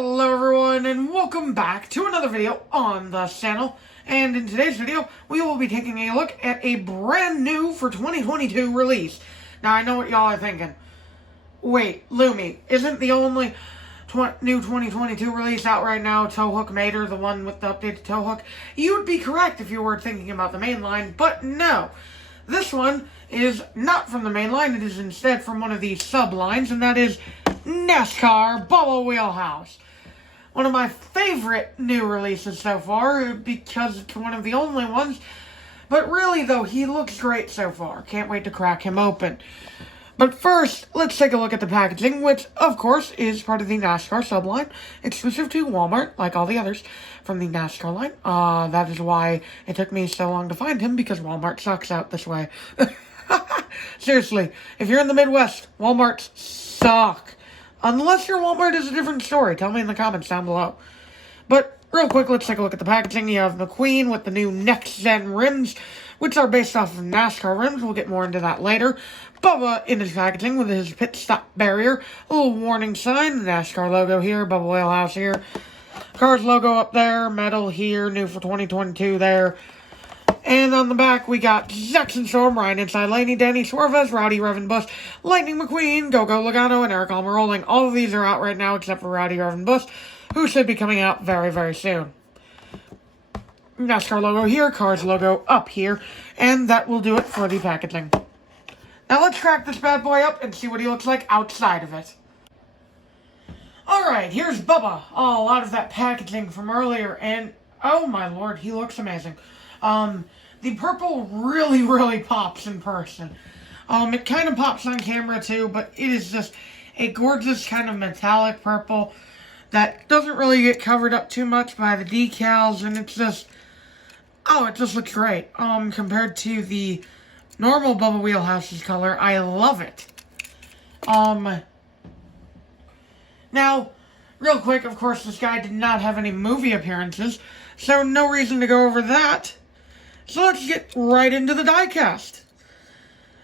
Hello everyone and welcome back to another video on the channel. And in today's video, we will be taking a look at a brand new for 2022 release. Now I know what y'all are thinking. Wait, Lemme, isn't the only new 2022 release out right now Towhook Mater, the one with the updated towhook? You would be correct if you were thinking about the main line, but no. This one is not from the main line, it is instead from one of the sub-lines, and that is NASCAR Bubba Wheelhouse. One of my favorite new releases so far, because it's one of the only ones. But really though, he looks great so far. Can't wait to crack him open. But first, let's take a look at the packaging, which, of course, is part of the NASCAR subline, exclusive to Walmart, like all the others from the NASCAR line. That is why it took me so long to find him, because Walmart sucks out this way. Seriously, if you're in the Midwest, Walmarts suck. Unless your Walmart is a different story. Tell me in the comments down below. But, real quick, let's take a look at the packaging. You have McQueen with the new next-gen rims, which are based off of NASCAR rims. We'll get more into that later. Bubba in his packaging with his pit stop barrier. A little warning sign. The NASCAR logo here. Bubba Wheelhouse here. Cars logo up there. Mattel here. New for 2022 there. And on the back, we got Jackson Storm, Ryan Inside Laney, Danny Suarez, Rowdy Revan Bush, Lightning McQueen, Go-Go Logano, and Eric Almirola. All of these are out right now except for Rowdy Revan Bush, who should be coming out very, very soon. NASCAR logo here, Cars logo up here, and that will do it for the packaging. Now let's crack this bad boy up and see what he looks like outside of it. Alright, here's Bubba. Oh, out of that packaging from earlier, and oh my lord, he looks amazing. The purple really, really pops in person. It kind of pops on camera too, but it is just a gorgeous kind of metallic purple that doesn't really get covered up too much by the decals, and it's just, oh, it just looks great. Compared to the normal Bubba Wheelhouse's color, I love it. Now, real quick, of course, this guy did not have any movie appearances, so no reason to go over that. So let's get right into the diecast.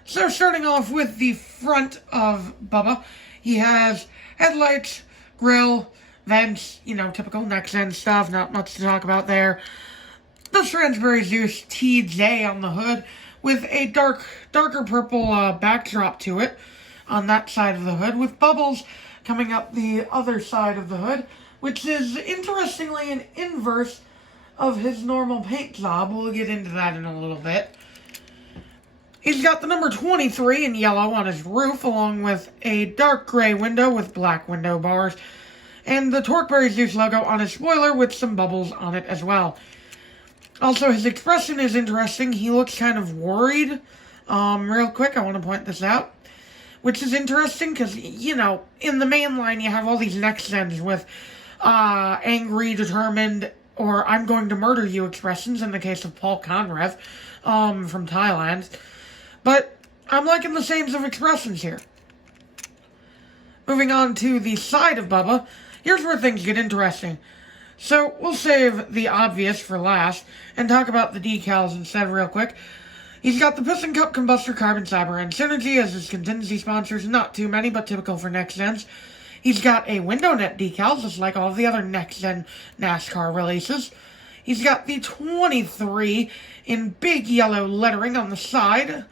So starting off with the front of Bubba, he has headlights, grille, vents, you know, typical next-gen stuff, not much to talk about there. The Transbury Zeus TJ on the hood with a darker purple backdrop to it on that side of the hood, with bubbles coming up the other side of the hood, which is interestingly an inverse of his normal paint job. We'll get into that in a little bit. He's got the number 23 in yellow on his roof, along with a dark gray window with black window bars, and the Torqueberry Zeus logo on his spoiler with some bubbles on it as well. Also, his expression is interesting. He looks kind of worried. Real quick, I want to point this out, which is interesting because, you know, in the main line you have all these next gens with angry, determined, or I'm going to murder you expressions in the case of Paul Conrev from Thailand. But I'm liking the same of expressions here. Moving on to the side of Bubba, here's where things get interesting. So we'll save the obvious for last and talk about the decals instead real quick. He's got the Piston Cup Combustor Carbon Cyber and Synergy as his contingency sponsors. Not too many, but typical for next gens. He's got a window net decal, just like all the other next-gen NASCAR releases. He's got the 23 in big yellow lettering on the side.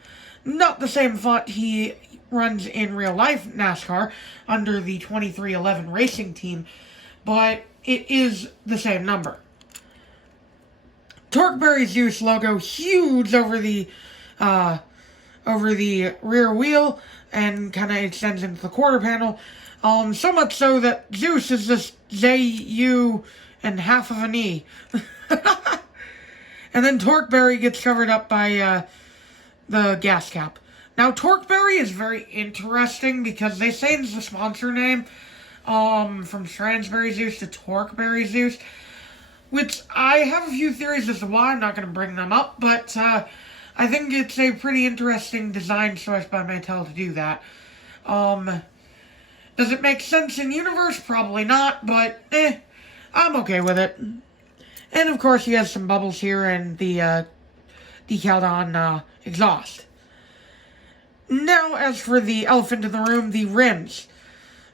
Not the same font he runs in real-life NASCAR under the 2311 Racing Team, but it is the same number. Torqueberry Zeus logo huge over the rear wheel and kind of extends into the quarter panel. So much so that Zeus is just J-U and half of an E. And then Torqueberry gets covered up by the gas cap. Now, Torqueberry is very interesting because they change the sponsor name from Transbury Zeus to Torqueberry Zeus, which I have a few theories as to why. I'm not going to bring them up, but I think it's a pretty interesting design choice by Mattel to do that. Does it make sense in universe? Probably not, but I'm okay with it. And of course, he has some bubbles here and the decaled on exhaust. Now, as for the elephant in the room, the rims.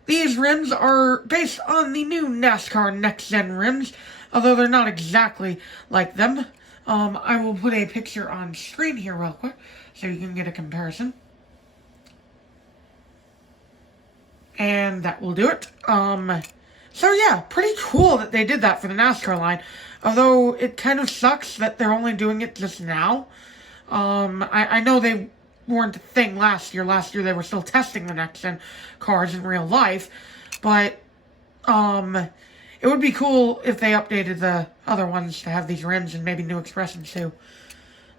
These rims are based on the new NASCAR Next Gen rims, although they're not exactly like them. I will put a picture on screen here real quick so you can get a comparison. And that will do it. So yeah, pretty cool that they did that for the NASCAR line. Although it kind of sucks that they're only doing it just now. I know they weren't a thing last year. Last year they were still testing the next-gen cars in real life. But, it would be cool if they updated the other ones to have these rims and maybe new expressions too.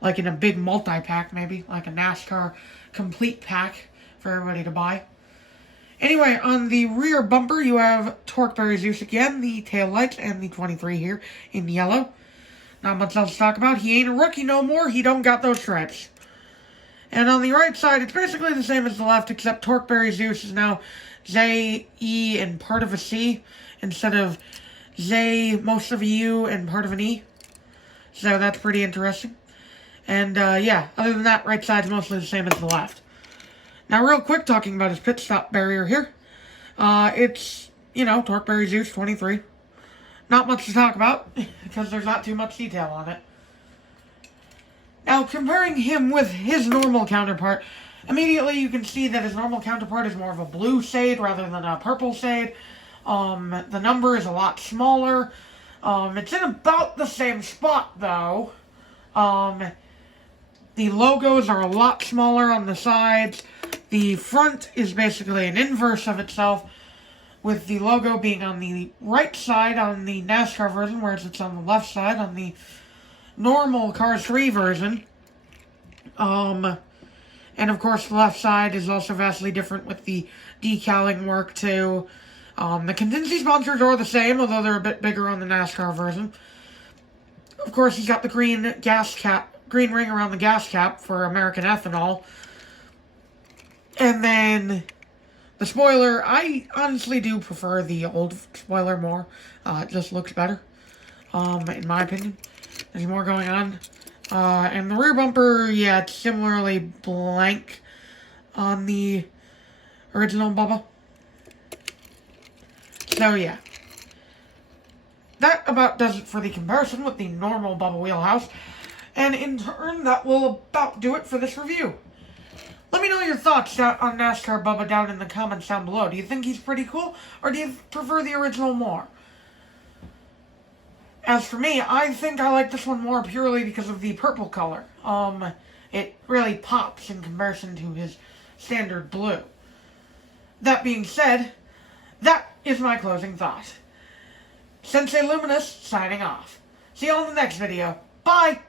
Like in a big multi-pack maybe. Like a NASCAR complete pack for everybody to buy. Anyway, on the rear bumper, you have Torqueberry's use again, the tail lights, and the 23 here in yellow. Not much else to talk about. He ain't a rookie no more. He don't got those stripes. And on the right side, it's basically the same as the left, except Torqueberry's use is now J, E, and part of a C, instead of J, most of a U, and part of an E. So that's pretty interesting. And, yeah, other than that, right side's mostly the same as the left. Now, real quick, talking about his pit stop barrier here. It's, you know, Torqueberry's use 23. Not much to talk about, because there's not too much detail on it. Now, comparing him with his normal counterpart, immediately you can see that his normal counterpart is more of a blue shade rather than a purple shade. The number is a lot smaller. It's in about the same spot, though. The logos are a lot smaller on the sides. The front is basically an inverse of itself, with the logo being on the right side on the NASCAR version, whereas it's on the left side on the normal Cars 3 version. And of course the left side is also vastly different with the decaling work too. The contingency sponsors are the same, although they're a bit bigger on the NASCAR version. Of course, he's got the green gas cap, green ring around the gas cap for American ethanol. And then the spoiler, I honestly do prefer the old spoiler more. It just looks better, in my opinion. There's more going on. And the rear bumper, yeah, it's similarly blank on the original Bubba. So, yeah. That about does it for the comparison with the normal Bubba Wheelhouse. And in turn, that will about do it for this review. Let me know your thoughts on NASCAR Bubba down in the comments down below. Do you think he's pretty cool, or do you prefer the original more? As for me, I think I like this one more purely because of the purple color. It really pops in comparison to his standard blue. That being said, that is my closing thought. Sensei Luminous signing off. See you all in the next video. Bye!